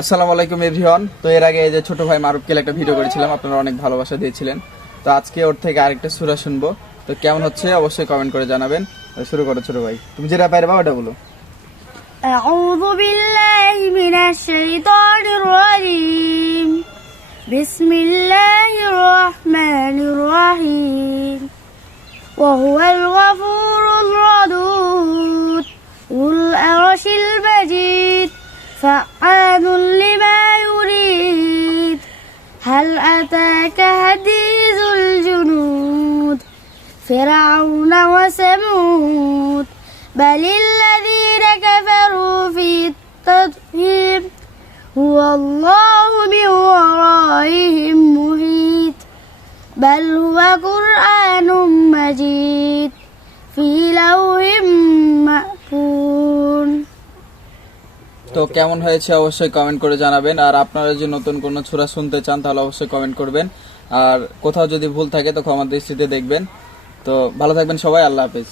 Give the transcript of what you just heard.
আসসালামু আলাইকুম এভরিওয়ান। তো এর আগে এই যে ছোট ভাই মারুফকে একটা ভিডিও করেছিলাম, আপনারা অনেক ভালোবাসা দিয়েছিলেন। তো আজকে ওর থেকে আরেকটা সূরা শুনবো। তো কেমন হচ্ছে অবশ্যই কমেন্ট করে জানাবেন। শুরু করো ছোট ভাই, তুমি যেটা পারবা ওটা বলো। أعوذ بالله من الشيطان الرجيم بسم الله الرحمن الرحيم وهو الغفور الودود ذو العرش المجيد فعال لما يريد هل أتاك حديث الجنود فرعون وثمود بل الذين كفروا في التضليل هو الله من ورائهم محيط بل هو قرآن مجيد في لوح محفوظ। তো কেমন হয়েছে অবশ্যই কমেন্ট করে জানাবেন। আর আপনারা যদি নতুন কোনো সূরা শুনতে চান তাহলে অবশ্যই কমেন্ট করবেন। আর কোথাও যদি ভুল থাকে তো ক্ষমা দৃষ্টিতে দেখবেন। তো ভালো থাকবেন সবাই, আল্লাহ হাফেজ।